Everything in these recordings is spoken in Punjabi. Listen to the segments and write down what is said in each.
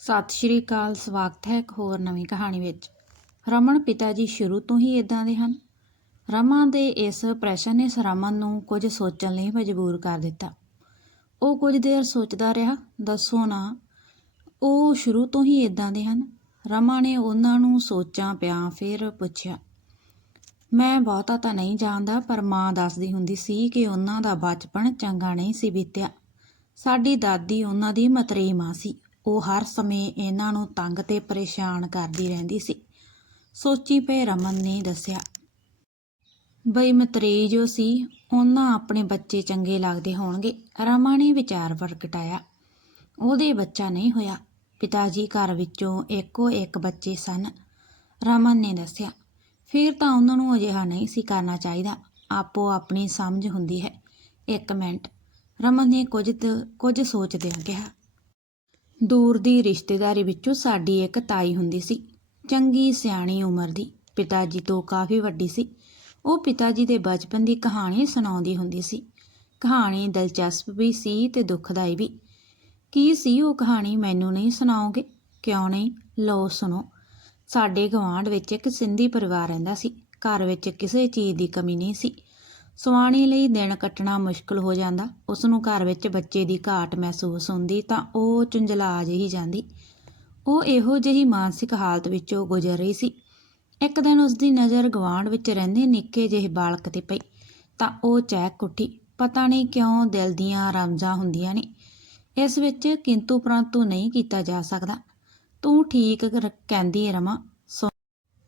ਸਤਿ ਸ਼੍ਰੀ ਅਕਾਲ, ਸਵਾਗਤ ਹੈ ਇੱਕ ਹੋਰ ਨਵੀਂ ਕਹਾਣੀ ਵਿੱਚ। ਰਮਨ ਪਿਤਾ ਜੀ ਸ਼ੁਰੂ ਤੋਂ ਹੀ ਇਦਾਂ ਦੇ ਹਨ। ਰਮਾ ਦੇ ਇਸ ਪ੍ਰਸ਼ਨ ਨੇ ਰਮਨ ਨੂੰ ਕੁਝ ਸੋਚਣ ਲਈ ਮਜਬੂਰ ਕਰ ਦਿੱਤਾ। ਉਹ ਕੁਝ ਦੇਰ ਸੋਚਦਾ ਰਿਹਾ, ਦੱਸੋ ਨਾ, ਉਹ ਸ਼ੁਰੂ ਤੋਂ ਹੀ ਇਦਾਂ ਦੇ ਹਨ? ਰਮਾ ਨੇ ਉਹਨਾਂ ਨੂੰ ਸੋਚਾਂ ਪਿਆ ਫਿਰ ਪੁੱਛਿਆ, ਮੈਂ ਬਹੁਤਾ ਤਾਂ ਨਹੀਂ ਜਾਣਦਾ, ਪਰ ਮਾਂ ਦੱਸਦੀ ਹੁੰਦੀ ਸੀ ਕਿ ਉਹਨਾਂ ਦਾ ਬਚਪਨ ਚੰਗਾ ਨਹੀਂ ਸੀ ਬੀਤਿਆ। ਸਾਡੀ ਦਾਦੀ ਉਹਨਾਂ ਦੀ ਮਤਰੇਈ ਮਾਂ ਸੀ। ਉਹ ਹਰ ਸਮੇਂ ਇਹਨਾਂ ਨੂੰ ਤੰਗ ਤੇ ਪਰੇਸ਼ਾਨ ਕਰਦੀ ਰਹਿੰਦੀ ਸੀ। ਸੋਚੀ ਪਏ ਰਮਨ ਨੇ ਦੱਸਿਆ, ਬਈ ਮਤਰੇਈ ਜੋ ਸੀ, ਉਹਨਾਂ ਆਪਣੇ ਬੱਚੇ ਚੰਗੇ ਲੱਗਦੇ ਹੋਣਗੇ। ਰਮਾ ਨੇ ਵਿਚਾਰ ਪ੍ਰਗਟਾਇਆ ਉਹਦੇ ਬੱਚਾ ਨਹੀਂ ਹੋਇਆ। ਪਿਤਾ ਜੀ ਘਰ ਵਿੱਚੋਂ ਇੱਕੋ ਇੱਕ ਬੱਚੇ ਸਨ। ਰਮਨ ਨੇ ਦੱਸਿਆ, ਫਿਰ ਤਾਂ ਉਹਨਾਂ ਨੂੰ ਅਜਿਹਾ ਨਹੀਂ ਸੀ ਕਰਨਾ ਚਾਹੀਦਾ। ਆਪੋ ਆਪਣੀ ਸਮਝ ਹੁੰਦੀ ਹੈ। ਇੱਕ ਮਿੰਟ। ਰਮਨ ਨੇ ਕੁਝ ਕੁਝ ਸੋਚਦਿਆਂ ਕਿਹਾ ਦੂਰ ਦੀ ਰਿਸ਼ਤੇਦਾਰੀ ਵਿੱਚੋਂ ਸਾਡੀ ਇੱਕ ਤਾਈ ਹੁੰਦੀ ਸੀ। ਚੰਗੀ ਸਿਆਣੀ ਉਮਰ ਦੀ। ਪਿਤਾ ਜੀ ਤੋਂ ਕਾਫੀ ਵੱਡੀ ਸੀ। ਉਹ ਪਿਤਾ ਜੀ ਦੇ ਬਚਪਨ ਦੀ ਕਹਾਣੀ ਸੁਣਾਉਂਦੀ ਹੁੰਦੀ ਸੀ। ਕਹਾਣੀ ਦਿਲਚਸਪ ਵੀ ਸੀ ਤੇ ਦੁਖਦਾਈ ਵੀ। ਕੀ ਸੀ ਉਹ ਕਹਾਣੀ, ਮੈਨੂੰ ਨਹੀਂ ਸੁਣਾਓਗੇ? ਕਿਉਂ ਨਹੀਂ? ਲਓ ਸੁਣੋ। ਸਾਡੇ ਗਵਾਂਢ ਵਿੱਚ ਇੱਕ ਸਿੰਧੀ ਪਰਿਵਾਰ ਰਹਿੰਦਾ ਸੀ। ਘਰ ਵਿੱਚ ਕਿਸੇ ਚੀਜ਼ ਦੀ ਕਮੀ ਨਹੀਂ ਸੀ। ਸੁਆਣੀ ਲਈ ਦਿਨ ਕੱਟਣਾ ਮੁਸ਼ਕਲ ਹੋ ਜਾਂਦਾ। ਉਸ ਨੂੰ ਘਰ ਵਿੱਚ ਬੱਚੇ ਦੀ ਘਾਟ ਮਹਿਸੂਸ ਹੁੰਦੀ ਤਾਂ ਉਹ ਚੁੰਝਲਾ ਜਿਹੀ ਜਾਂਦੀ। ਉਹ ਇਹੋ ਜਿਹੀ ਮਾਨਸਿਕ ਹਾਲਤ ਵਿੱਚੋਂ ਗੁਜ਼ਰ ਰਹੀ ਸੀ। ਇੱਕ ਦਿਨ ਉਸ ਦੀ ਨਜ਼ਰ ਗਵਾਂਢ ਵਿੱਚ ਰਹਿੰਦੇ ਨਿੱਕੇ ਜਿਹੇ ਬਾਲਕ ਤੇ ਪਈ। ਤਾਂ ਉਹ ਚਹਿਕ ਉੱਠੀ ਪਤਾ ਨਹੀਂ ਕਿਉਂ ਦਿਲ ਦੀਆਂ ਰਮਜ਼ਾਂ ਹੁੰਦੀਆਂ ਨੇ। ਇਸ ਵਿੱਚ ਕਿੰਤੂ ਪਰੰਤੂ ਨਹੀਂ ਕੀਤਾ ਜਾ ਸਕਦਾ। ਤੂੰ ਠੀਕ ਕਹਿੰਦੀ ਰਮਾ। ਸੁ-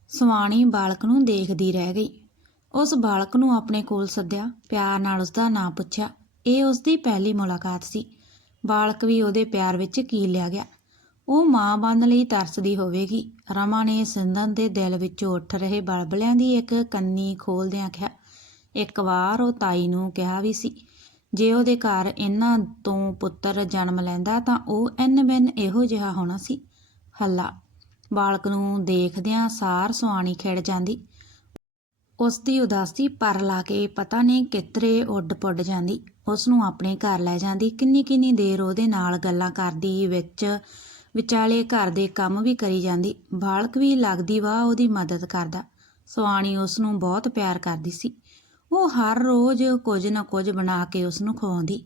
ਸੁਆਣੀ ਬਾਲਕ ਨੂੰ ਦੇਖਦੀ ਰਹਿ ਗਈ। ਉਸ ਬਾਲਕ ਨੂੰ ਆਪਣੇ ਕੋਲ ਸੱਦਿਆ, ਪਿਆਰ ਨਾਲ ਉਸ ਦਾ ਨਾਂ ਪੁੱਛਿਆ। ਇਹ ਉਸ ਦੀ ਪਹਿਲੀ ਮੁਲਾਕਾਤ ਸੀ। ਬਾਲਕ ਵੀ ਉਹਦੇ ਪਿਆਰ ਵਿੱਚ ਕੀ ਲਿਆ ਗਿਆ। ਉਹ ਮਾਂ ਬੰਨ ਲਈ ਤਰਸਦੀ ਹੋਵੇਗੀ। ਰਮਾ ਨੇ ਸਿੰਦਨ ਦੇ ਦਿਲ ਵਿੱਚੋਂ ਉੱਠ ਰਹੇ ਬਲਬਲਿਆਂ ਦੀ ਇੱਕ ਕੰਨੀ ਖੋਲਦਿਆਂ ਕਿਹਾ, ਇੱਕ ਵਾਰ ਉਹ ਤਾਈ ਨੂੰ ਕਿਹਾ ਵੀ ਸੀ, ਜੇ ਉਹਦੇ ਘਰ ਇਹਨਾਂ ਤੋਂ ਪੁੱਤਰ ਜਨਮ ਲੈਂਦਾ ਤਾਂ ਉਹ ਐਨ ਬਿਨ ਇਹੋ ਜਿਹਾ ਹੋਣਾ ਸੀ। ਹੱਲਾ। ਬਾਲਕ ਨੂੰ ਦੇਖਦਿਆਂ ਸਾਰ ਸੁਆਣੀ ਖਿੜ ਜਾਂਦੀ। ਉਸ ਦੀ ਉਦਾਸੀ ਪਰ ਲਾ ਕੇ ਪਤਾ ਨਹੀਂ ਕਿਤਰੇ ਉੱਡ ਪੁੱਡ ਜਾਂਦੀ। ਉਸ ਨੂੰ ਆਪਣੇ ਘਰ ਲੈ ਜਾਂਦੀ। ਕਿੰਨੀ ਕਿੰਨੀ ਦੇਰ ਉਹਦੇ ਨਾਲ ਗੱਲਾਂ ਕਰਦੀ, ਵਿੱਚ ਵਿਚਾਲੇ ਘਰ ਦੇ ਕੰਮ ਵੀ ਕਰੀ ਜਾਂਦੀ। ਬਾਲਕ ਵੀ ਲੱਗਦੀ ਵਾ ਉਹਦੀ ਮਦਦ ਕਰਦਾ। ਸੁਆਣੀ ਉਸ ਨੂੰ ਬਹੁਤ ਪਿਆਰ ਕਰਦੀ ਸੀ। ਉਹ ਹਰ ਰੋਜ਼ ਕੁਝ ਨਾ ਕੁਝ ਬਣਾ ਕੇ ਉਸ ਨੂੰ ਖਵਾਉਂਦੀ।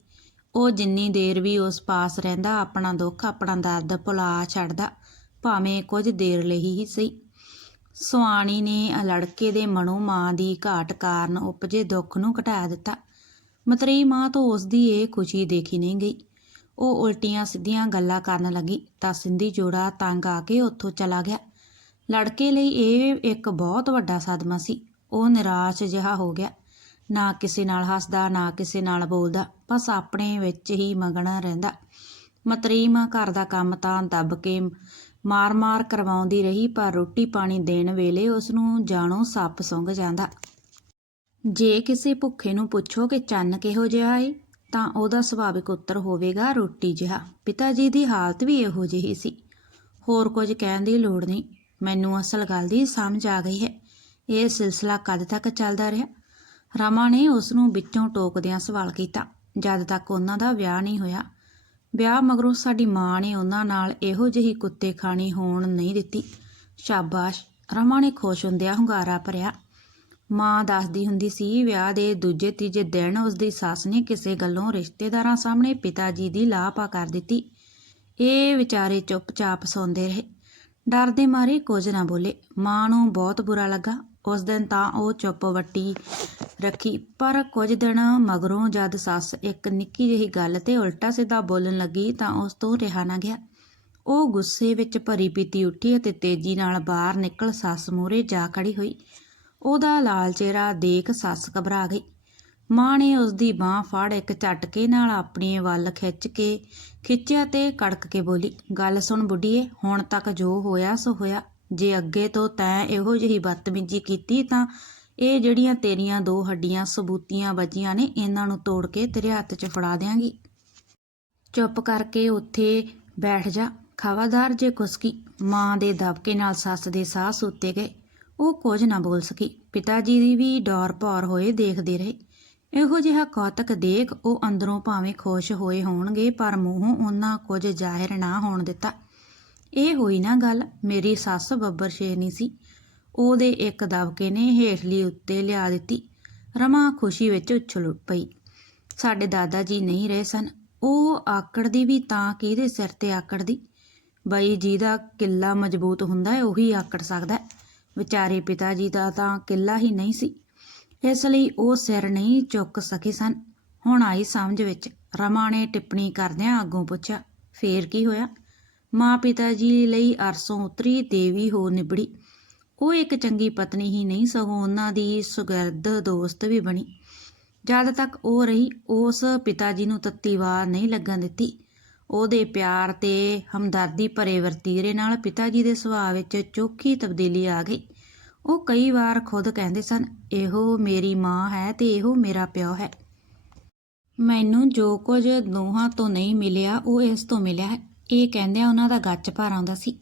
ਉਹ ਜਿੰਨੀ ਦੇਰ ਵੀ ਉਸ ਪਾਸ ਰਹਿੰਦਾ, ਆਪਣਾ ਦੁੱਖ, ਆਪਣਾ ਦਰਦ ਭੁਲਾ ਛੱਡਦਾ, ਭਾਵੇਂ ਕੁਝ ਦੇਰ ਲਈ ਹੀ ਸਹੀ। ਸੁਆਣੀ ਨੇ ਲੜਕੇ ਦੇ ਮਨੋਂ ਮਾਂ ਦੀ ਘਾਟ ਕਾਰਨ ਉਪਜੇ ਦੁੱਖ ਨੂੰ ਘਟਾ ਦਿੱਤਾ। ਮਤਰੇਈ ਮਾਂ ਤੋਂ ਉਸ ਦੀ ਇਹ ਖੁਸ਼ੀ ਦੇਖੀ ਨਹੀਂ ਗਈ। ਉਹ ਉਲਟੀਆਂ ਸਿੱਧੀਆਂ ਗੱਲਾਂ ਕਰਨ ਲੱਗੀ ਤਾਂ ਸਿੰਧੀ ਜੋੜਾ ਤੰਗ ਆ ਕੇ ਉੱਥੋਂ ਚਲਾ ਗਿਆ। ਲੜਕੇ ਲਈ ਇਹ ਇੱਕ ਬਹੁਤ ਵੱਡਾ ਸਦਮਾ ਸੀ। ਉਹ ਨਿਰਾਸ਼ ਜਿਹਾ ਹੋ ਗਿਆ। ਨਾ ਕਿਸੇ ਨਾਲ ਹੱਸਦਾ, ਨਾ ਕਿਸੇ ਨਾਲ ਬੋਲਦਾ, ਬਸ ਆਪਣੇ ਵਿੱਚ ਹੀ ਮਗਨ ਰਹਿੰਦਾ। ਮਤਰੇਈ ਮਾਂ ਘਰ ਦਾ ਕੰਮ ਤਾਂ ਦੱਬ ਕੇ ਮਾਰ-ਮਾਰ ਕਰਵਾਉਂਦੀ ਰਹੀ, ਪਰ ਰੋਟੀ ਪਾਣੀ ਦੇਣ ਵੇਲੇ ਉਸ ਨੂੰ ਜਾਣੋ ਸੱਪ ਸੁੰਘ ਜਾਂਦਾ। ਜੇ ਕਿਸੇ ਭੁੱਖੇ ਨੂੰ ਪੁੱਛੋ ਕਿ ਚੰਨ ਕਿਹੋ ਜਿਹਾ ਏ, ਤਾਂ ਉਹਦਾ ਸੁਭਾਵਿਕ ਉੱਤਰ ਹੋਵੇਗਾ ਰੋਟੀ ਜਿਹਾ। ਪਿਤਾ ਜੀ ਦੀ ਹਾਲਤ ਵੀ ਇਹੋ ਜਿਹੀ ਸੀ। ਹੋਰ ਕੁਝ ਕਹਿਣ ਦੀ ਲੋੜ ਨਹੀਂ। ਮੈਨੂੰ ਅਸਲ ਗੱਲ ਦੀ ਸਮਝ ਆ ਗਈ ਹੈ। ਇਹ ਸਿਲਸਿਲਾ ਕਦ ਤੱਕ ਚੱਲਦਾ ਰਿਹਾ? ਰਮਾ ਨੇ ਉਸ ਨੂੰ ਵਿੱਚੋਂ ਟੋਕਦਿਆਂ ਸਵਾਲ ਕੀਤਾ, ਜਦ ਤੱਕ ਉਹਨਾਂ ਦਾ ਵਿਆਹ ਨਹੀਂ ਹੋਇਆ। ਵਿਆਹ ਮਗਰੋਂ ਸਾਡੀ ਮਾਂ ਨੇ ਉਹਨਾਂ ਨਾਲ ਇਹੋ ਜਿਹੀ ਕੁੱਤੇ ਖਾਣੀ ਹੋਣ ਨਹੀਂ ਦਿੱਤੀ। ਸ਼ਾਬਾਸ਼, ਰਮਾ ਨੇ ਖੁਸ਼ ਹੁੰਦਿਆਂ ਹੁੰਗਾਰਾ ਭਰਿਆ। ਮਾਂ ਦੱਸਦੀ ਹੁੰਦੀ ਸੀ, ਵਿਆਹ ਦੇ ਦੂਜੇ ਤੀਜੇ ਦਿਨ ਉਸ ਦੀ ਸੱਸ ਨੇ ਕਿਸੇ ਗੱਲੋਂ ਰਿਸ਼ਤੇਦਾਰਾਂ ਸਾਹਮਣੇ ਪਿਤਾ ਜੀ ਦੀ ਲਾਪਾ ਕਰ ਦਿੱਤੀ। ਇਹ ਵਿਚਾਰੇ ਚੁੱਪਚਾਪ ਸੌਂਦੇ ਰਹੇ। ਡਰ ਦੇ ਮਾਰੇ ਕੁਝ ਨਾ ਬੋਲੇ। ਮਾਂ ਨੂੰ ਬਹੁਤ ਬੁਰਾ ਲੱਗਾ। ਉਸ ਦਿਨ ਤਾਂ ਉਹ ਚੁੱਪ ਵੱਟੀ ਰੱਖੀ। ਪਰ ਕੁਝ ਦਿਨ ਮਗਰੋਂ ਜਦ ਸੱਸ ਇੱਕ ਨਿੱਕੀ ਜਿਹੀ ਗੱਲ ਤੇ ਉਲਟਾ ਸਿੱਧਾ ਬੋਲਣ ਲੱਗੀ ਤਾਂ ਉਸ ਤੋਂ ਰਿਹਾ ਨਾ ਗਿਆ। ਉਹ ਗੁੱਸੇ ਵਿੱਚ ਭਰੀ ਪੀਤੀ ਉੱਠੀ ਅਤੇ ਤੇਜ਼ੀ ਨਾਲ ਬਾਹਰ ਨਿਕਲ ਸੱਸ ਮੂਹਰੇ ਜਾ ਖੜੀ ਹੋਈ। ਉਹਦਾ ਲਾਲ ਚਿਹਰਾ ਦੇਖ ਸੱਸ ਘਬਰਾ ਗਈ। ਮਾਂ ਨੇ ਉਸ ਦੀ ਬਾਹ ਫੜ ਇੱਕ ਝਟਕੇ ਨਾਲ ਆਪਣੇ ਵੱਲ ਖਿੱਚ ਕੇ ਖਿੱਚਿਆ ਤੇ ਕੜਕ ਕੇ ਬੋਲੀ, ਗੱਲ ਸੁਣ ਬੁੱਢੀਏ, ਹੁਣ ਤੱਕ ਜੋ ਹੋਇਆ ਸੋ ਹੋਇਆ। ਜੇ ਅੱਗੇ ਤੋਂ ਤੈਂ ਇਹੋ ਜਿਹੀ ਬਦਤਮੀਜ਼ੀ ਕੀਤੀ ਤਾਂ ਇਹ ਜਿਹੜੀਆਂ ਤੇਰੀਆਂ ਦੋ ਹੱਡੀਆਂ ਸਬੂਤੀਆਂ ਬਚੀਆਂ ਨੇ, ਇਹਨਾਂ ਨੂੰ ਤੋੜ ਕੇ ਤੇਰੇ ਹੱਥ 'ਚ ਫੜਾ ਦਿਆਂਗੀ। ਚੁੱਪ ਕਰਕੇ ਉੱਥੇ ਬੈਠ ਜਾ। ਖਵਾਦਾਰ ਜੇ ਕੁਸਕੀ ਮਾਂ ਦੇ ਦਬਕੇ ਨਾਲ ਸੱਸ ਦੇ ਸਾਹ ਸੁੱਤੇ ਗਏ। ਉਹ ਕੁਝ ਨਾ ਬੋਲ ਸਕੀ। ਪਿਤਾ ਜੀ ਦੀ ਵੀ ਡੌਰ ਭੌਰ ਹੋਏ ਦੇਖਦੇ ਰਹੇ। ਇਹੋ ਜਿਹਾ ਕੌਤਕ ਦੇਖ ਉਹ ਅੰਦਰੋਂ ਭਾਵੇਂ ਖੁਸ਼ ਹੋਏ ਹੋਣਗੇ, ਪਰ ਮੂੰਹੋਂ ਉਹਨਾਂ ਕੁਝ ਜ਼ਾਹਿਰ ਨਾ ਹੋਣ ਦਿੱਤਾ। ਇਹ ਹੋਈ ਨਾ ਗੱਲ, ਮੇਰੀ ਸੱਸ ਬੱਬਰ ਸ਼ੇਰਨੀ ਸੀ। ਉਹਦੇ ਇੱਕ ਦਬਕੇ ਨੇ ਹੇਠਲੀ ਉੱਤੇ ਲਿਆ ਦਿੱਤੀ। ਰਮਾ ਖੁਸ਼ੀ ਵਿੱਚ ਉਛਲ ਪਈ। ਸਾਡੇ ਦਾਦਾ ਜੀ ਨਹੀਂ ਰਹੇ ਸਨ। ਉਹ ਆਕੜਦੀ ਵੀ ਤਾਂ ਕਿਹਦੇ ਸਿਰ ਤੇ ਆਕੜਦੀ? ਬਈ ਜਿਹਦਾ ਕਿੱਲਾ ਮਜ਼ਬੂਤ ਹੁੰਦਾ ਹੈ, ਉਹੀ ਆਕੜ ਸਕਦਾ ਹੈ। ਵਿਚਾਰੇ ਪਿਤਾ ਜੀ ਦਾ ਤਾਂ ਕਿੱਲਾ ਹੀ ਨਹੀਂ ਸੀ। ਇਸ ਲਈ ਉਹ ਸਿਰ ਨਹੀਂ ਚੁੱਕ ਸਕੇ ਸਨ। ਹੁਣ ਆਈ ਸਮਝ ਵਿੱਚ, ਰਮਾ ਨੇ ਟਿੱਪਣੀ ਕਰਦਿਆਂ ਅੱਗੋਂ ਪੁੱਛਿਆ, ਫੇਰ ਕੀ ਹੋਇਆ? ਮਾਂ ਪਿਤਾ ਜੀ ਲਈ ਅਰਸੋਂ ਉਤਰੀ ਦੇਵੀ ਹੋ ਨਿਬੜੀ। ਉਹ ਇੱਕ ਚੰਗੀ ਪਤਨੀ ਹੀ ਨਹੀਂ, ਸਗੋਂ ਉਹਨਾਂ ਦੀ ਸੁਗਰਦ ਦੋਸਤ ਵੀ ਬਣੀ। ਜਦ ਤੱਕ ਉਹ ਰਹੀ, ਉਸ ਪਿਤਾ ਜੀ ਨੂੰ ਤੱਤੀ ਵਾਰ ਨਹੀਂ ਲੱਗਣ ਦਿੱਤੀ। ਉਹਦੇ ਪਿਆਰ ਤੇ ਹਮਦਰਦੀ ਭਰੇ ਵਰਤੀਰੇ ਨਾਲ ਪਿਤਾ ਜੀ ਦੇ ਸੁਭਾਅ ਵਿੱਚ ਚੋਖੀ ਤਬਦੀਲੀ ਆ ਗਈ। ਉਹ ਕਈ ਵਾਰ ਖੁਦ ਕਹਿੰਦੇ ਸਨ, ਇਹੋ ਮੇਰੀ ਮਾਂ ਹੈ ਤੇ ਇਹੋ ਮੇਰਾ ਪਿਓ ਹੈ। ਮੈਨੂੰ ਜੋ ਕੁਝ ਦੋਹਾਂ ਤੋਂ ਨਹੀਂ ਮਿਲਿਆ, ਉਹ ਇਸ ਤੋਂ ਮਿਲਿਆ ਹੈ। ਇਹ ਕਹਿੰਦਿਆਂ ਉਹਨਾਂ ਦਾ ਗੱਚ ਭਰ ਆਉਂਦਾ ਸੀ।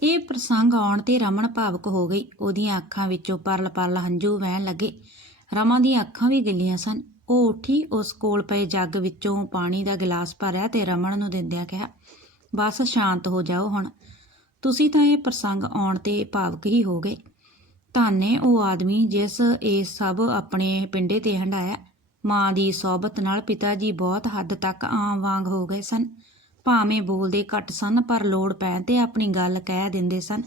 ਇਹ ਪ੍ਰਸੰਗ ਆਉਣ ਤੇ ਰਮਨ ਭਾਵਕ ਹੋ ਗਈ। ਉਹਦੀਆਂ ਅੱਖਾਂ ਵਿੱਚੋਂ ਪਰਲ ਪਰਲ ਹੰਝੂ ਵਹਿਣ ਲੱਗੇ। ਰਮਨ ਦੀਆਂ ਅੱਖਾਂ ਵੀ ਗਿੱਲੀਆਂ ਸਨ। ਉਹ ਉੱਠੀ, ਉਸ ਕੋਲ ਪਏ ਜੱਗ ਵਿੱਚੋਂ ਪਾਣੀ ਦਾ ਗਿਲਾਸ ਭਰਿਆ ਤੇ ਰਮਨ ਨੂੰ ਦਿੰਦਿਆਂ ਕਿਹਾ, ਬਸ ਸ਼ਾਂਤ ਹੋ ਜਾਓ ਹੁਣ। ਤੁਸੀਂ ਤਾਂ ਇਹ ਪ੍ਰਸੰਗ ਆਉਣ ਤੇ ਭਾਵਕ ਹੀ ਹੋ ਗਏ। ਧੰਨੇ ਉਹ ਆਦਮੀ ਜਿਸ ਇਹ ਸਭ ਆਪਣੇ ਪਿੰਡੇ ਤੇ ਹੰਡਾਇਆ ਮਾਂ ਦੀ ਸੋਬਤ ਨਾਲ ਪਿਤਾ ਜੀ ਬਹੁਤ ਹੱਦ ਤੱਕ ਆਮ ਵਾਂਗ ਹੋ ਗਏ ਸਨ। ਭਾਵੇਂ ਬੋਲਦੇ ਘੱਟ ਸਨ, ਪਰ ਲੋੜ ਪੈਣ ਤੇ ਆਪਣੀ ਗੱਲ ਕਹਿ ਦਿੰਦੇ ਸਨ।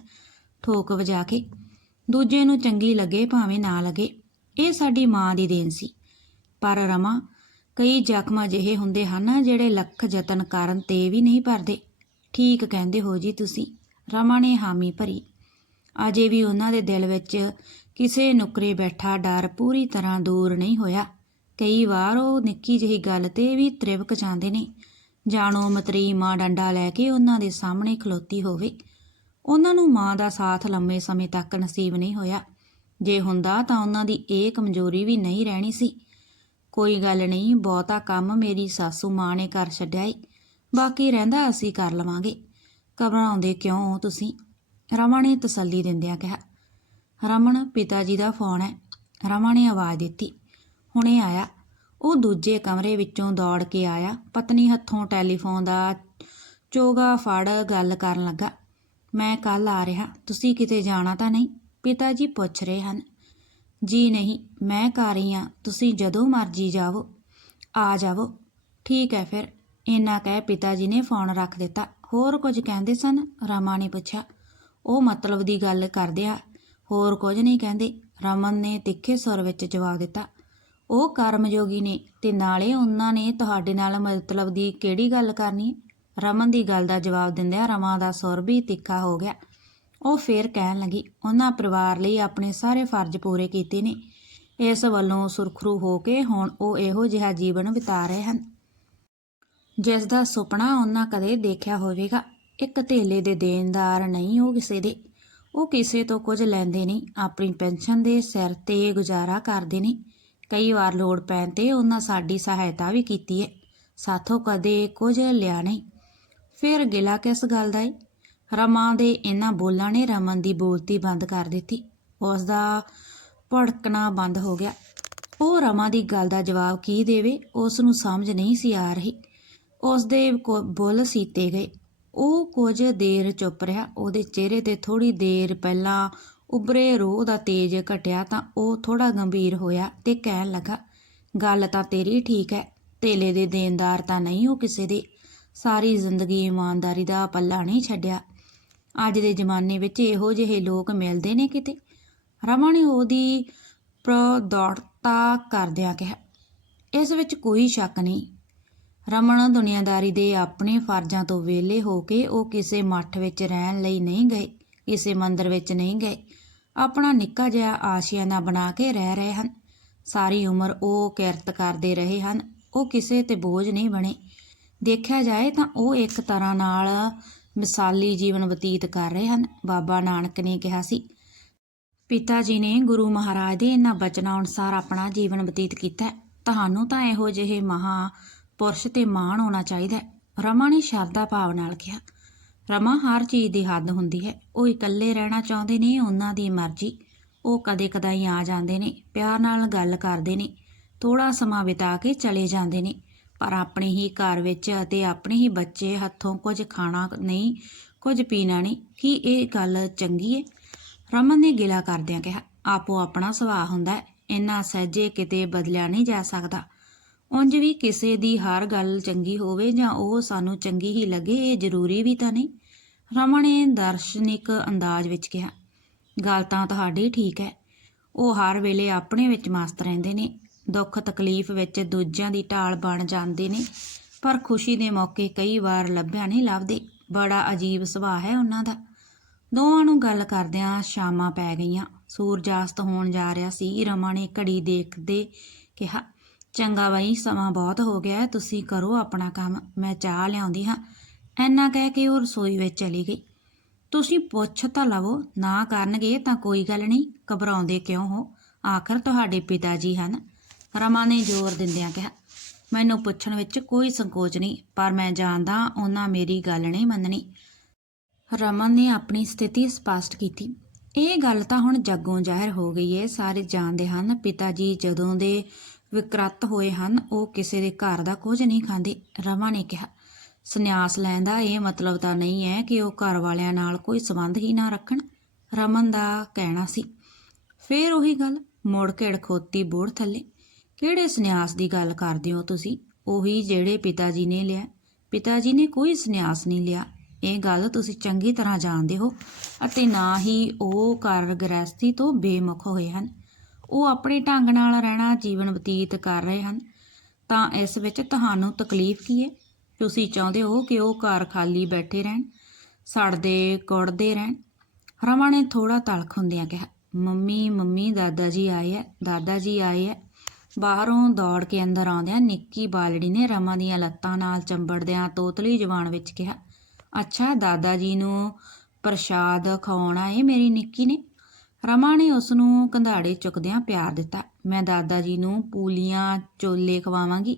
ਠੋਕ ਵਜਾ ਕੇ, ਦੂਜੇ ਨੂੰ ਚੰਗੀ ਲੱਗੇ, ਭਾਵੇਂ ਨਾ ਲੱਗੇ, ਇਹ ਸਾਡੀ ਮਾਂ ਦੀ ਦੇਣ ਸੀ। ਪਰ ਰਮਾ, ਕਈ ਜ਼ਖਮ ਅਜਿਹੇ ਹੁੰਦੇ ਹਨ, ਜਿਹੜੇ ਲੱਖ ਯਤਨ ਕਰਨ ਤੇ ਵੀ ਨਹੀਂ ਭਰਦੇ। ਠੀਕ ਕਹਿੰਦੇ ਹੋ ਜੀ ਤੁਸੀਂ, ਰਮਾ ਨੇ ਹਾਮੀ ਭਰੀ। ਅਜੇ ਵੀ ਉਹਨਾਂ ਦੇ ਦਿਲ ਵਿੱਚ ਕਿਸੇ ਨੁਕਰੇ ਬੈਠਾ ਡਰ ਪੂਰੀ ਤਰ੍ਹਾਂ ਦੂਰ ਨਹੀਂ ਹੋਇਆ। ਕਈ ਵਾਰ ਉਹ ਨਿੱਕੀ ਜਿਹੀ ਗੱਲ ਤੇ ਵੀ ਤ੍ਰਿਵਕ ਜਾਂਦੇ ਨੇ। ਜਾਣੋ ਮਤਰੀ ਮਾਂ ਡੰਡਾ ਲੈ ਕੇ ਉਹਨਾਂ ਦੇ ਸਾਹਮਣੇ ਖਲੋਤੀ ਹੋਵੇ। ਉਹਨਾਂ ਨੂੰ ਮਾਂ ਦਾ ਸਾਥ ਲੰਮੇ ਸਮੇਂ ਤੱਕ ਨਸੀਬ ਨਹੀਂ ਹੋਇਆ। ਜੇ ਹੁੰਦਾ ਤਾਂ ਉਹਨਾਂ ਦੀ ਇਹ ਕਮਜ਼ੋਰੀ ਵੀ ਨਹੀਂ ਰਹਿਣੀ ਸੀ। ਕੋਈ ਗੱਲ ਨਹੀਂ, ਬਹੁਤਾ ਕੰਮ ਮੇਰੀ ਸਾਸੂ ਮਾਂ ਨੇ ਕਰ ਛੱਡਿਆ ਈ। ਬਾਕੀ ਰਹਿੰਦਾ ਅਸੀਂ ਕਰ ਲਵਾਂਗੇ। ਘਬਰਾਉਂਦੇ ਕਿਉਂ ਹੋ ਤੁਸੀਂ? ਰਮਨ ਨੇ ਤਸੱਲੀ ਦਿੰਦਿਆਂ ਕਿਹਾ। ਰਮਨ, ਪਿਤਾ ਜੀ ਦਾ ਫੋਨ ਹੈ। ਰਮਨ ਨੇ ਆਵਾਜ਼ ਦਿੱਤੀ। ਹੁਣੇ ਆਇਆ। ਉਹ ਦੂਜੇ ਕਮਰੇ ਵਿੱਚੋਂ ਦੌੜ ਕੇ ਆਇਆ। ਪਤਨੀ ਹੱਥੋਂ ਟੈਲੀਫੋਨ ਦਾ ਚੋਗਾ ਫੜ ਗੱਲ ਕਰਨ ਲੱਗਾ, ਮੈਂ ਕੱਲ ਆ ਰਿਹਾ, ਤੁਸੀਂ ਕਿਤੇ ਜਾਣਾ ਤਾਂ ਨਹੀਂ? ਪਿਤਾ ਜੀ ਪੁੱਛ ਰਹੇ ਹਨ, ਜੀ ਨਹੀਂ, ਮੈਂ ਘਰ ਰਹੀ ਹਾਂ, ਤੁਸੀਂ ਜਦੋਂ ਮਰਜ਼ੀ ਜਾਵੋ, ਆ ਜਾਵੋ। ਠੀਕ ਹੈ ਫਿਰ। ਇੰਨਾ ਕਹਿ ਪਿਤਾ ਜੀ ਨੇ ਫੋਨ ਰੱਖ ਦਿੱਤਾ। ਹੋਰ ਕੁਝ ਕਹਿੰਦੇ ਸਨ? ਰਮਾ ਨੇ ਪੁੱਛਿਆ। ਉਹ ਮਤਲਬ ਦੀ ਗੱਲ ਕਰਦਿਆਂ ਹੋਰ ਕੁਝ ਨਹੀਂ ਕਹਿੰਦੇ। ਰਮਨ ਨੇ ਤਿੱਖੇ ਸੁਰ ਵਿੱਚ ਜਵਾਬ ਦਿੱਤਾ ਉਹ ਕਰਮਯੋਗੀ ਨੇ ਤੇ ਨਾਲੇ ਉਹਨਾਂ ਨੇ ਤੁਹਾਡੇ ਨਾਲ ਮਤਲਬ ਦੀ ਕਿਹੜੀ ਗੱਲ ਕਰਨੀ? ਰਮਨ ਦੀ ਗੱਲ ਦਾ ਜਵਾਬ ਦਿੰਦਿਆਂ ਰਮਾ ਦਾ ਸੁਰ ਵੀ ਤਿੱਖਾ ਹੋ ਗਿਆ। ਉਹ ਫੇਰ ਕਹਿਣ ਲੱਗੀ, ਉਹਨਾਂ ਪਰਿਵਾਰ ਲਈ ਆਪਣੇ ਸਾਰੇ ਫਰਜ਼ ਪੂਰੇ ਕੀਤੇ ਨੇ। ਇਸ ਵੱਲੋਂ ਸੁਰਖਰੂ ਹੋ ਕੇ ਹੁਣ ਉਹ ਇਹੋ ਜਿਹਾ ਜੀਵਨ ਬਿਤਾ ਰਹੇ ਹਨ। ਜਿਸ ਦਾ ਸੁਪਨਾ ਉਹਨਾਂ ਕਦੇ ਦੇਖਿਆ ਹੋਵੇਗਾ, ਇੱਕ ਧੇਲੇ ਦੇ ਦੇਣਦਾਰ ਨਹੀਂ ਉਹ ਕਿਸੇ ਦੇ। ਉਹ ਕਿਸੇ ਤੋਂ ਕੁਝ ਲੈਂਦੇ ਨਹੀਂ, ਆਪਣੀ ਪੈਨਸ਼ਨ ਦੇ ਸਿਰ ਤੇ ਗੁਜ਼ਾਰਾ ਕਰਦੇ ਨੇ। ਕਈ ਵਾਰ ਲੋੜ ਪੈਣ ਤੇ ਉਹਨਾਂ ਸਾਡੀ ਸਹਾਇਤਾ ਵੀ ਕੀਤੀ ਹੈ ਸਾਥੋਂ ਕਦੇ ਕੁਝ ਲਿਆ ਨਹੀਂ। ਫਿਰ ਗਿਲਾ ਕਿਸ ਗੱਲ ਦਾ ਏ? ਰਮਾ ਦੇ ਇਹਨਾਂ ਬੋਲਾਂ ਨੇ ਰਮਨ ਦੀ ਬੋਲਤੀ ਬੰਦ ਕਰ ਦਿੱਤੀ। ਉਸ ਦਾ ਭੜਕਣਾ ਬੰਦ ਹੋ ਗਿਆ। ਉਹ ਰਮਾ ਦੀ ਗੱਲ ਦਾ ਜਵਾਬ ਕੀ ਦੇਵੇ ਉਸ ਨੂੰ ਸਮਝ ਨਹੀਂ ਸੀ ਆ ਰਹੀ। ਉਸ ਦੇ ਬੁੱਲ ਸੀਤੇ ਗਏ। ਉਹ ਕੁਝ ਦੇਰ ਚੁੱਪ ਰਿਹਾ। ਉਹਦੇ ਚਿਹਰੇ ਤੇ ਥੋੜੀ ਦੇਰ ਪਹਿਲਾਂ ਉਭਰੇ ਰੋਹ ਦਾ ਤੇਜ ਘਟਿਆ ਤਾਂ ਉਹ ਥੋੜਾ ਗੰਭੀਰ ਹੋਇਆ ਤੇ ਕਹਿਣ ਲੱਗਾ, ਗੱਲ ਤਾਂ ਤੇਰੀ ਠੀਕ ਹੈ ਧੇਲੇ ਦੇ ਦੇਣਦਾਰ ਤਾਂ ਨਹੀਂ ਉਹ ਕਿਸੇ ਦੇ। ਸਾਰੀ ਜ਼ਿੰਦਗੀ ਇਮਾਨਦਾਰੀ ਦਾ ਪੱਲਾ ਨਹੀਂ ਛੱਡਿਆ। ਅੱਜ ਦੇ ਜ਼ਮਾਨੇ ਵਿੱਚ ਇਹੋ ਜਿਹੇ ਲੋਕ ਮਿਲਦੇ ਨੇ ਕਿਤੇ? ਰਮਾ ਨੇ ਉਹਦੀ ਪ੍ਰਦੌੜਤਾ ਕਰਦਿਆਂ ਕਿਹਾ, ਇਸ ਵਿੱਚ ਕੋਈ ਸ਼ੱਕ ਨਹੀਂ। ਰਮਨ ਦੁਨੀਆਦਾਰੀ ਦੇ ਆਪਣੇ ਫਰਜ਼ਾਂ ਤੋਂ ਵਿਹਲੇ ਹੋ ਕੇ ਉਹ ਕਿਸੇ ਮੱਠ ਵਿੱਚ ਰਹਿਣ ਲਈ ਨਹੀਂ ਗਏ, ਕਿਸੇ ਮੰਦਰ ਵਿੱਚ ਨਹੀਂ ਗਏ। ਆਪਣਾ ਨਿੱਕਾ ਜਿਹਾ ਆਸ਼ੀਆਨਾ ਬਣਾ ਕੇ ਰਹਿ ਰਹੇ ਹਨ। ਸਾਰੀ ਉਮਰ ਉਹ ਕਿਰਤ ਕਰਦੇ ਰਹੇ ਹਨ। ਉਹ ਕਿਸੇ ਤੇ ਬੋਝ ਨਹੀਂ ਬਣੇ। ਦੇਖਿਆ ਜਾਏ ਤਾਂ ਉਹ ਇੱਕ ਤਰ੍ਹਾਂ ਨਾਲ ਮਿਸਾਲੀ ਜੀਵਨ ਬਤੀਤ ਕਰ ਰਹੇ ਹਨ। ਬਾਬਾ ਨਾਨਕ ਨੇ ਕਿਹਾ ਸੀ, ਪਿਤਾ ਜੀ ਨੇ ਗੁਰੂ ਮਹਾਰਾਜ ਦੇ ਇਹਨਾਂ ਬਚਨਾਂ ਅਨੁਸਾਰ ਆਪਣਾ ਜੀਵਨ ਬਤੀਤ ਕੀਤਾ ਤੁਹਾਨੂੰ ਤਾਂ ਇਹੋ ਜਿਹੇ ਮਹਾ ਪੁਰਸ਼ ਤੇ ਮਾਣ ਹੋਣਾ ਚਾਹੀਦਾ ਰਮਾ ਨੇ ਸ਼ਰਧਾ ਭਾਵ ਨਾਲ ਕਿਹਾ। ਰਮਾ ਹਰ ਚੀਜ਼ ਦੀ ਹੱਦ ਹੁੰਦੀ ਹੈ। ਉਹ ਇਕੱਲੇ ਰਹਿਣਾ ਚਾਹੁੰਦੇ ਨੇ, ਉਹਨਾਂ ਦੀ ਮਰਜ਼ੀ। ਉਹ ਕਦੇ ਕਦਾਈ ਆ ਜਾਂਦੇ ਨੇ, ਪਿਆਰ ਨਾਲ ਗੱਲ ਕਰਦੇ ਨੇ। ਥੋੜਾ ਸਮਾਂ ਬਿਤਾ ਕੇ ਚਲੇ ਜਾਂਦੇ ਨੇ। ਪਰ ਆਪਣੇ ਹੀ ਘਰ ਵਿੱਚ ਅਤੇ ਆਪਣੇ ਹੀ ਬੱਚੇ ਹੱਥੋਂ ਕੁਝ ਖਾਣਾ ਨਹੀਂ, ਕੁਝ ਪੀਣਾ ਨਹੀਂ, ਕੀ ਇਹ ਗੱਲ ਚੰਗੀ ਹੈ? ਰਮਨ ਨੇ ਗਿਲਾ ਕਰਦਿਆਂ ਕਿਹਾ, ਆਪੋ ਆਪਣਾ ਸੁਭਾਅ ਹੁੰਦਾ ਹੈ। ਇੰਨਾ ਸਹਿਜੇ ਕਿਤੇ ਬਦਲਿਆ ਨਹੀਂ ਜਾ ਸਕਦਾ। ਉਂਝ ਵੀ ਕਿਸੇ ਦੀ ਹਰ ਗੱਲ ਚੰਗੀ ਹੋਵੇ ਜਾਂ ਉਹ ਸਾਨੂੰ ਚੰਗੀ ਹੀ ਲੱਗੇ, ਇਹ ਜ਼ਰੂਰੀ ਵੀ ਤਾਂ ਨਹੀਂ। ਰਮਨ ਨੇ ਦਾਰਸ਼ਨਿਕ ਅੰਦਾਜ਼ ਵਿੱਚ ਕਿਹਾ, ਗੱਲ ਤਾਂ ਤੁਹਾਡੀ ਠੀਕ ਹੈ। ਉਹ ਹਰ ਵੇਲੇ ਆਪਣੇ ਵਿੱਚ ਮਸਤ ਰਹਿੰਦੇ ਨੇ, ਦੁੱਖ ਤਕਲੀਫ ਵਿੱਚ ਦੂਜਿਆਂ ਦੀ ਢਾਲ ਬਣ ਜਾਂਦੇ ਨੇ, ਪਰ ਖੁਸ਼ੀ ਦੇ ਮੌਕੇ ਕਈ ਵਾਰ ਲੱਭਿਆ ਨਹੀਂ ਲੱਭਦੇ। ਬੜਾ ਅਜੀਬ ਸੁਭਾਅ ਹੈ ਉਹਨਾਂ ਦਾ। ਦੋਵਾਂ ਨੂੰ ਗੱਲ ਕਰਦਿਆਂ ਸ਼ਾਮਾਂ ਪੈ ਗਈਆਂ। ਸੂਰਜਾਸਤ ਹੋਣ ਜਾ ਰਿਹਾ ਸੀ। ਰਮਾ ਨੇ ਘੜੀ ਦੇਖਦੇ ਕਿਹਾ ਚੰਗਾ ਬਾਈ, ਸਮਾਂ ਬਹੁਤ ਹੋ ਗਿਆ ਤੁਸੀਂ ਕਰੋ ਆਪਣਾ ਕੰਮ, ਮੈਂ ਚਾਹ ਲਿਆਉਂਦੀ ਹਾਂ। ਐਨਾ ਕਹਿ ਕੇ ਉਹ ਰਸੋਈ ਵਿੱਚ ਚਲੀ ਗਈ। ਤੁਸੀਂ ਪੁੱਛ ਤਾਂ ਲਵੋ, ਨਾ ਕਰਨਗੇ ਤਾਂ ਕੋਈ ਗੱਲ ਨਹੀਂ, ਘਬਰਾਉਂਦੇ ਕਿਉਂ ਹੋ? ਆਖਰ ਤੁਹਾਡੇ ਪਿਤਾ ਜੀ ਹਨ। ਰਮਾ ਨੇ ਜ਼ੋਰ ਦਿੰਦਿਆਂ ਕਿਹਾ, ਮੈਨੂੰ ਪੁੱਛਣ ਵਿੱਚ ਕੋਈ ਸੰਕੋਚ ਨਹੀਂ, ਪਰ ਮੈਂ ਜਾਣਦਾ ਉਹਨਾਂ ਮੇਰੀ ਗੱਲ ਨਹੀਂ ਮੰਨਣੀ। ਰਮਨ ਨੇ ਆਪਣੀ ਸਥਿਤੀ ਸਪਸ਼ਟ ਕੀਤੀ। ਇਹ ਗੱਲ ਤਾਂ ਹੁਣ ਜੱਗੋਂ ਜ਼ਾਹਿਰ ਹੋ ਗਈ ਏ, ਸਾਰੇ ਜਾਣਦੇ ਹਨ, ਪਿਤਾ ਜੀ ਜਦੋਂ ਦੇ ਵਿਕਰਤ ਹੋਏ ਹਨ। ਉਹ ਕਿਸੇ ਦੇ ਘਰ ਦਾ ਕੁਝ ਨਹੀਂ ਖਾਂਦੇ। ਰਮਾ ਨੇ ਕਿਹਾ, ਸੰਨਿਆਸ ਲੈਣ ਦਾ ਇਹ ਮਤਲਬ ਤਾਂ ਨਹੀਂ ਹੈ ਕਿ ਉਹ ਘਰ ਵਾਲਿਆਂ ਨਾਲ ਕੋਈ ਸੰਬੰਧ ਹੀ ਨਾ ਰੱਖਣ। ਰਮਨ ਦਾ ਕਹਿਣਾ ਸੀ। ਫੇਰ ਉਹੀ ਗੱਲ, ਮੁੜ ਕੇ ਖੋਤੀ ਬੋੜ ਥੱਲੇ। ਕਿਹੜੇ ਸੰਨਿਆਸ ਦੀ ਗੱਲ ਕਰਦੇ ਹੋ ਤੁਸੀਂ? ਉਹੀ ਜਿਹੜੇ ਪਿਤਾ ਜੀ ਨੇ ਲਿਆ। ਪਿਤਾ ਜੀ ਨੇ ਕੋਈ ਸੰਨਿਆਸ ਨਹੀਂ ਲਿਆ। ਇਹ ਗੱਲ ਤੁਸੀਂ ਚੰਗੀ ਤਰ੍ਹਾਂ ਜਾਣਦੇ ਹੋ ਅਤੇ ਨਾ ਹੀ ਉਹ ਘਰ ਗ੍ਰਸਤੀ ਤੋਂ ਬੇਮੁਖ ਹੋਏ ਹਨ। ਉਹ ਆਪਣੇ ਢੰਗ ਨਾਲ ਰਹਿਣਾ, ਜੀਵਨ ਬਤੀਤ ਕਰ ਰਹੇ ਹਨ। ਤਾਂ ਇਸ ਵਿੱਚ ਤੁਹਾਨੂੰ ਤਕਲੀਫ ਕੀ ਹੈ? ਤੁਸੀਂ ਚਾਹੁੰਦੇ ਹੋ ਕਿ ਉਹ ਘਰ ਖਾਲੀ ਬੈਠੇ ਰਹਿਣ, ਸੜਦੇ, ਕੁੜਦੇ ਰਹਿਣ। ਰਮਾ ਨੇ ਥੋੜਾ ਤਲਖ ਹੁੰਦਿਆਂ ਕਿਹਾ, ਮੰਮੀ ਮੰਮੀ, ਦਾਦਾ ਜੀ ਆਏ ਐ ਦਾਦਾ ਜੀ ਆਏ ਐ ਬਾਹਰੋਂ ਦੌੜ ਕੇ ਅੰਦਰ ਆਉਂਦਿਆਂ ਨਿੱਕੀ ਬਾਲੜੀ ਨੇ ਰਮਾ ਦੀਆਂ ਲੱਤਾਂ ਨਾਲ ਚੰਬੜਦਿਆਂ ਤੋਤਲੀ ਜਵਾਨ ਵਿੱਚ ਕਿਹਾ, ਅੱਛਾ, ਦਾਦਾ ਜੀ ਨੂੰ ਪ੍ਰਸ਼ਾਦ ਖਵਾਉਣਾ ਏ ਮੇਰੀ ਨਿੱਕੀ ਨੇ? ਰਮਾ ਨੇ ਉਸ ਨੂੰ ਕੰਧਾੜੇ ਚੁੱਕਦਿਆਂ ਪਿਆਰ ਦਿੱਤਾ। ਮੈਂ ਦਾਦਾ ਜੀ ਨੂੰ ਪੂਲੀਆਂ, ਚੋਲੇ ਖਵਾਵਾਂਗੀ।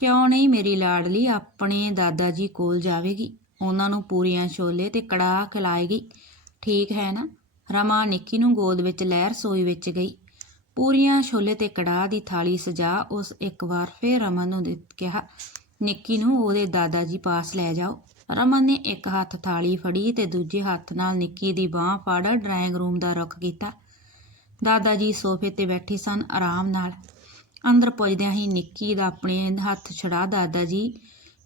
ਕਿਉਂ ਨਹੀਂ ਮੇਰੀ ਲਾਡਲੀ ਆਪਣੇ ਦਾਦਾ ਜੀ ਕੋਲ ਜਾਵੇਗੀ। ਉਹਨਾਂ ਨੂੰ ਪੂਰੀਆਂ ਛੋਲੇ ਤੇ ਕੜਾਹ ਖਿਲਾਏਗੀ। ਠੀਕ ਹੈ ਨਾ? ਰਮਾ ਨਿੱਕੀ ਨੂੰ ਗੋਦ ਵਿੱਚ ਲੈ ਰਸੋਈ ਵਿੱਚ ਗਈ। ਪੂਰੀਆਂ ਛੋਲੇ ਤੇ ਕੜਾਹ ਦੀ ਥਾਲੀ ਸਜਾ ਉਸ ਇੱਕ ਵਾਰ ਫੇਰ ਰਮਨ ਨੂੰ ਦਿੱਤ ਕਿਹਾ, ਨਿੱਕੀ ਨੂੰ ਉਹਦੇ ਦਾਦਾ ਜੀ ਪਾਸ ਲੈ ਜਾਓ। ਰਮਨ ਨੇ ਇੱਕ ਹੱਥ ਥਾਲੀ ਫੜੀ ਤੇ ਦੂਜੇ ਹੱਥ ਨਾਲ ਨਿੱਕੀ ਦੀ ਬਾਹ ਫੜ ਡਰਾਇੰਗ ਰੂਮ ਦਾ ਰੁਖ ਕੀਤਾ। ਦਾਦਾ ਜੀ ਸੋਫੇ ਤੇ ਬੈਠੇ ਸਨ ਆਰਾਮ ਨਾਲ। ਅੰਦਰ ਪੁੱਜਦਿਆਂ ਹੀ ਨਿੱਕੀ ਦਾ ਆਪਣੇ ਹੱਥ ਛੜਾ ਦਾਦਾ ਜੀ।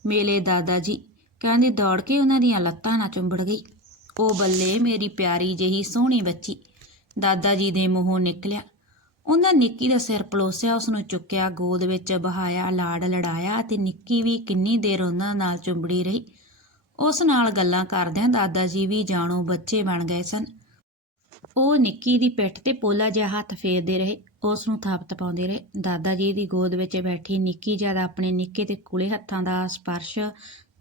ਮੇਲੇ ਦਾਦਾ ਜੀ ਕਹਿੰਦੀ ਦੌੜ ਕੇ ਉਹਨਾਂ ਦੀਆਂ ਲੱਤਾਂ ਨਾਲ ਚੁੰਬੜ ਗਈ। ਉਹ ਬੱਲੇ ਮੇਰੀ ਪਿਆਰੀ ਜਿਹੀ ਸੋਹਣੀ ਬੱਚੀ। ਦਾਦਾ ਜੀ ਦੇ ਮੂੰਹੋਂ ਨਿਕਲਿਆ। ਉਹਨਾਂ ਨਿੱਕੀ ਦਾ ਸਿਰ ਪਲੋਸਿਆ ਉਸ ਨੂੰ ਚੁੱਕਿਆ, ਗੋਦ ਵਿੱਚ ਬਹਾਇਆ, ਲਾੜ ਲੜਾਇਆ ਤੇ ਨਿੱਕੀ ਵੀ ਕਿੰਨੀ ਦੇਰ ਉਹਨਾਂ ਨਾਲ ਚੁੰਬੜੀ ਰਹੀ। ਉਸ ਨਾਲ ਗੱਲਾਂ ਕਰਦਿਆਂ ਦਾਦਾ ਜੀ ਵੀ ਜਾਣੋ ਬੱਚੇ ਬਣ ਗਏ ਸਨ। ਉਹ ਨਿੱਕੀ ਦੀ ਪਿੱਠ ਤੇ ਪੋਲਾ ਜਿਹਾ ਹੱਥ ਫੇਰਦੇ ਰਹੇ, ਉਸ ਨੂੰ ਥਾਪਤ ਪਾਉਂਦੇ ਰਹੇ। ਦਾਦਾ ਜੀ ਦੀ ਗੋਦ ਵਿੱਚ ਬੈਠੀ ਨਿੱਕੀ ਜਦ ਆਪਣੇ ਨਿੱਕੇ ਤੇ ਕੁਲੇ ਹੱਥਾਂ ਦਾ ਸਪਰਸ਼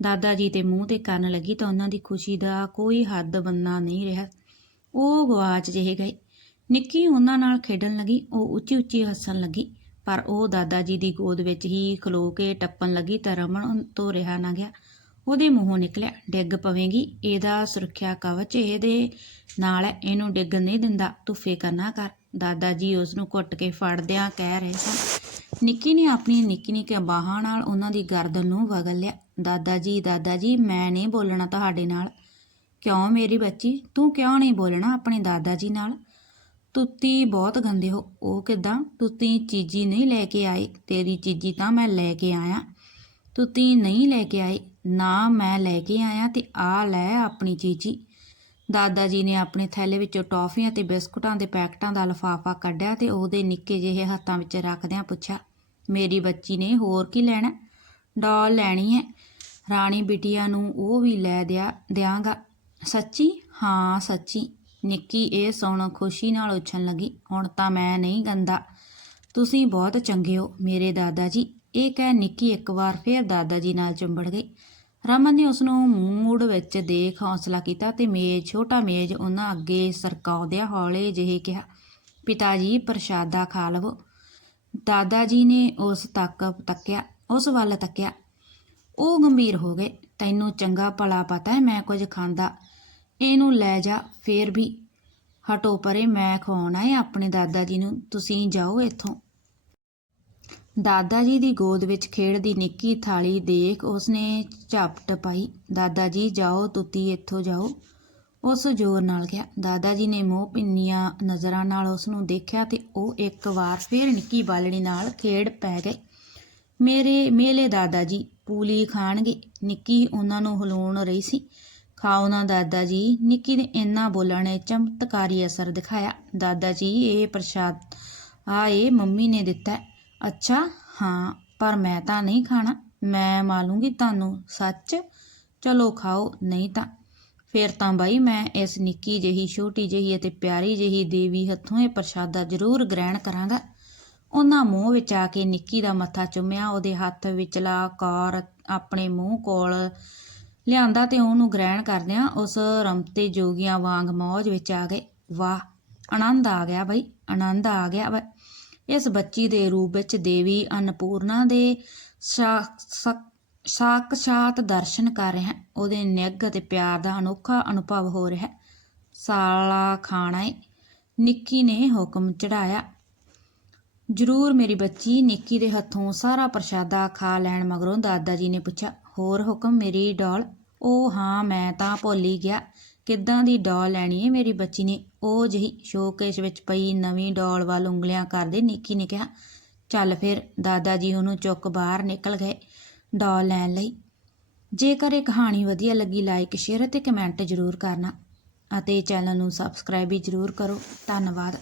ਦਾਦਾ ਜੀ ਦੇ ਮੂੰਹ ਤੇ ਕਰਨ ਲੱਗੀ ਤਾਂ ਉਹਨਾਂ ਦੀ ਖੁਸ਼ੀ ਦਾ ਕੋਈ ਹੱਦ ਬੰਨਾ ਨਹੀਂ ਰਿਹਾ। ਉਹ ਗਵਾਚ ਜਿਹੇ ਗਏ। ਨਿੱਕੀ ਉਹਨਾਂ ਨਾਲ ਖੇਡਣ ਲੱਗੀ, ਉਹ ਉੱਚੀ ਉੱਚੀ ਹੱਸਣ ਲੱਗੀ, ਪਰ ਉਹ ਦਾਦਾ ਜੀ ਦੀ ਗੋਦ ਵਿੱਚ ਹੀ ਖਲੋ ਕੇ ਟੱਪਣ ਲੱਗੀ ਤਾਂ ਰਮਨ ਤੋਂ ਰਿਹਾ ਨਾ ਗਿਆ। ਉਹਦੇ ਮੂੰਹੋਂ ਨਿਕਲਿਆ, ਡਿੱਗ ਪਵੇਂਗੀ, ਇਹਦਾ ਸੁਰੱਖਿਆ ਕਵਚ ਇਹਦੇ ਨਾਲ ਹੈ, ਇਹਨੂੰ ਡਿੱਗ ਨਹੀਂ ਦਿੰਦਾ, ਤੂੰ ਫਿਕਰ ਨਾ ਕਰ। ਦਾਦਾ ਜੀ ਉਸ ਨੂੰ ਘੁੱਟ ਕੇ ਫੜਦਿਆਂ ਕਹਿ ਰਹੇ ਸਨ। ਨਿੱਕੀ ਨੇ ਆਪਣੀ ਨਿੱਕੀ ਨਿੱਕੀ ਬਾਹਾਂ ਨਾਲ ਉਹਨਾਂ ਦੀ ਗਰਦਨ ਨੂੰ ਵਗਲ ਲਿਆ। ਦਾਦਾ ਜੀ ਦਾਦਾ ਜੀ, ਮੈਂ ਨਹੀਂ ਬੋਲਣਾ ਤੁਹਾਡੇ ਨਾਲ। ਕਿਉਂ ਮੇਰੀ ਬੱਚੀ? ਤੂੰ ਕਿਉਂ ਨਹੀਂ ਬੋਲਣਾ ਆਪਣੇ ਦਾਦਾ ਜੀ ਨਾਲ? ਤੁੱਤੀ ਬਹੁਤ ਗੰਦੇ ਹੋ। ਉਹ ਕਿਦਾਂ? ਤੁੱਤੀ ਚੀਜੀ ਨਹੀਂ ਲੈ ਕੇ ਆਏ ਤੇਰੀ ਚੀਜੀ ਤਾਂ ਮੈਂ ਲੈ ਕੇ ਆਇਆ। ਤੁੱਤੀ ਨਹੀਂ ਲੈ ਕੇ ਆਏ ਨਾ ਮੈਂ ਲੈ ਕੇ ਆਇਆ ਤੇ ਆ ਲੈ ਆਪਣੀ ਚੀਜੀ ਦਾਦਾ ਜੀ ਨੇ ਆਪਣੇ ਥੈਲੇ ਵਿੱਚੋਂ ਟੌਫੀਆਂ ਤੇ ਬਿਸਕੁਟਾਂ ਦੇ ਪੈਕਟਾਂ ਦਾ ਲਿਫਾਫਾ ਕੱਢਿਆ ਤੇ ਉਹਦੇ ਨਿੱਕੇ ਜਿਹੇ ਹੱਥਾਂ ਵਿੱਚ ਰੱਖਦਿਆਂ ਪੁੱਛਿਆ, ਮੇਰੀ ਬੱਚੀ ਨੇ ਹੋਰ ਕੀ ਲੈਣਾ? ਡਾਲ ਲੈਣੀ ਹੈ ਰਾਣੀ ਬਿਟੀਆ ਨੂੰ ਉਹ ਵੀ ਲੈ ਦਿਆ, ਦਿਆਂਗਾ। ਸੱਚੀ? ਹਾਂ, ਸੱਚੀ। ਨਿੱਕੀ ਇਹ ਸੁਣ ਖੁਸ਼ੀ ਨਾਲ ਉੱਛਣ ਲੱਗੀ। ਹੁਣ ਤਾਂ ਮੈਂ ਨਹੀਂ ਗੰਦਾ। ਤੁਸੀਂ ਬਹੁਤ ਚੰਗੇ ਹੋ ਮੇਰੇ ਦਾਦਾ ਜੀ। ਇਹ ਕਹਿ ਨਿੱਕੀ ਇੱਕ ਵਾਰ ਫੇਰ ਦਾਦਾ ਜੀ ਨਾਲ ਚੁੰਬੜ ਗਈ। ਰਮਨ ਨੇ ਉਸ ਨੂੰ ਮੂਡ ਵਿੱਚ ਦੇਖ ਹੌਸਲਾ ਕੀਤਾ ਤੇ ਮੇਜ਼, ਛੋਟਾ ਮੇਜ਼ ਉਹਨਾਂ ਅੱਗੇ ਸਰਕਾਉਂਦਿਆਂ ਹੌਲੇ ਜਿਹੇ ਕਿਹਾ ਪਿਤਾ ਜੀ ਪ੍ਰਸ਼ਾਦਾ ਖਾ ਲਵੋ। ਦਾਦਾ ਜੀ ਨੇ ਉਸ ਤੱਕ ਤੱਕਿਆ, ਉਸ ਵੱਲ ਤੱਕਿਆ। ਉਹ ਗੰਭੀਰ ਹੋ ਗਏ, ਤੈਨੂੰ ਚੰਗਾ ਭਲਾ ਪਤਾ ਹੈ, ਮੈਂ ਕੁਝ ਖਾਂਦਾ। ਇਹਨੂੰ ਲੈ ਜਾ, ਫੇਰ ਵੀ। ਹਟੋ ਪਰੇ, ਮੈਂ ਖਵਾਉਣਾ ਹੈ ਆਪਣੇ ਦਾਦਾ ਜੀ ਨੂੰ। ਤੁਸੀਂ ਜਾਓ ਇੱਥੋਂ। ਦਾਦਾ ਜੀ ਦੀ ਗੋਦ ਵਿੱਚ ਖੇਡਦੀ ਨਿੱਕੀ ਥਾਲੀ ਦੇਖ ਉਸਨੇ ਝਪਟ ਪਾਈ ਦਾਦਾ ਜੀ, ਜਾਓ, ਤੁਤੀ ਇੱਥੋਂ ਜਾਓ। ਉਸ ਜ਼ੋਰ ਨਾਲ ਗਿਆ ਦਾਦਾ ਜੀ ਨੇ ਮੋਹ ਪਿੰਨੀਆਂ ਨਜ਼ਰਾਂ ਨਾਲ ਉਸ ਨੂੰ ਦੇਖਿਆ ਤੇ ਉਹ ਇੱਕ ਵਾਰ ਫੇਰ ਨਿੱਕੀ ਬਾਲਣੀ ਨਾਲ ਖੇਡ ਪੈ ਗਏ ਮੇਰੇ ਮੇਲੇ ਦਾਦਾ ਜੀ, ਪੂਲੀ ਖਾਣਗੇ। ਨਿੱਕੀ ਉਹਨਾਂ ਨੂੰ ਹਲਾਉਣ ਰਹੀ ਸੀ। ਖਾਓ ਨਾ ਦਾਦਾ ਜੀ। ਨਿੱਕੀ ਦੇ ਇੰਨਾ ਬੋਲਣ ਨੇ ਚਮਤਕਾਰੀ ਅਸਰ ਦਿਖਾਇਆ। ਦਾਦਾ ਜੀ, ਇਹ ਪ੍ਰਸ਼ਾਦ ਆ ਇਹ ਮੰਮੀ ਨੇ ਦਿੱਤਾ ਅੱਛਾ, ਹਾਂ, ਪਰ ਮੈਂ ਤਾਂ ਨਹੀਂ ਖਾਣਾ। ਮੈਂ ਮਾਲੂੰਗੀ ਤੁਹਾਨੂੰ, ਸੱਚ? ਚਲੋ ਖਾਓ, ਨਹੀਂ ਤਾਂ। ਫਿਰ ਤਾਂ ਬਾਈ, ਮੈਂ ਇਸ ਨਿੱਕੀ ਜਿਹੀ, ਛੋਟੀ ਜਿਹੀ ਅਤੇ ਪਿਆਰੀ ਜਿਹੀ ਦੇਵੀ ਹੱਥੋਂ ਇਹ ਪ੍ਰਸ਼ਾਦਾ ਜ਼ਰੂਰ ਗ੍ਰਹਿਣ ਕਰਾਂਗਾ। ਉਹਨਾਂ ਮੂੰਹ ਵਿੱਚ ਆ ਕੇ ਨਿੱਕੀ ਦਾ ਮੱਥਾ ਚੁੰਮਿਆ, ਉਹਦੇ ਹੱਥ ਵਿਚਲਾ ਕਾਰ ਆਪਣੇ ਮੂੰਹ ਕੋਲ ਲਿਆਂਦਾ ਤੇ ਉਹਨੂੰ ਗ੍ਰਹਿਣ ਕਰਦਿਆਂ ਉਸ ਰਮਤੇ ਜੋਗੀਆਂ ਵਾਂਗ ਮੌਜ ਵਿੱਚ ਆ ਗਏ। ਵਾਹ, ਆਨੰਦ ਆ ਗਿਆ ਬਈ, ਆਨੰਦ ਆ ਗਿਆ ਵਾ। ਇਸ ਬੱਚੀ ਦੇ ਰੂਪ ਵਿੱਚ ਦੇਵੀ ਅੰਨਪੂਰਨਾ ਦੇ ਸਾਕਸ਼ਾਤ ਦਰਸ਼ਨ ਕਰ ਰਿਹਾ। ਹਾਂ। ਉਹਦੇ ਨਿੱਘ ਅਤੇ ਪਿਆਰ ਦਾ ਅਨੋਖਾ ਅਨੁਭਵ ਹੋ ਰਿਹਾ। ਸਾਲਾ ਖਾਣਾ ਏ। ਨਿੱਕੀ ਨੇ ਹੁਕਮ ਚੜਾਇਆ ਜ਼ਰੂਰ ਮੇਰੀ ਬੱਚੀ, ਨਿੱਕੀ ਦੇ ਹੱਥੋਂ ਸਾਰਾ ਪ੍ਰਸ਼ਾਦਾ ਖਾ ਲੈਣ ਮਗਰੋਂ ਦਾਦਾ ਜੀ ਨੇ ਪੁੱਛਿਆ, ਹੋਰ ਹੁਕਮ ਮੇਰੀ ਡੋਲ? ਉਹ ਹਾਂ, ਮੈਂ ਤਾਂ ਭੁੱਲ ਹੀ ਗਿਆ। ਕਿੱਦਾਂ ਦੀ ਡੋਲ ਲੈਣੀ ਹੈ ਮੇਰੀ ਬੱਚੀ ਨੇ? ਉਹ ਜਿਹੀ ਸ਼ੋਕੇਸ਼ ਵਿੱਚ ਪਈ ਨਵੀਂ ਡੋਲ ਵੱਲ ਉਂਗਲੀਆਂ ਕਰਦੇ ਨਿੱਕੀ ਨੇ ਕਿਹਾ, ਚੱਲ ਫਿਰ, ਦਾਦਾ ਜੀ ਉਹਨੂੰ ਚੁੱਕ ਬਾਹਰ ਨਿਕਲ ਗਏ ਡੋਲ ਲੈਣ ਲਈ। ਜੇਕਰ ਇਹ ਕਹਾਣੀ ਵਧੀਆ ਲੱਗੀ ਲਾਈਕ ਸ਼ੇਅਰ ਅਤੇ ਕਮੈਂਟ ਜ਼ਰੂਰ ਕਰਨਾ ਅਤੇ ਚੈਨਲ ਨੂੰ ਸਬਸਕ੍ਰਾਈਬ ਵੀ ਜ਼ਰੂਰ ਕਰੋ। ਧੰਨਵਾਦ।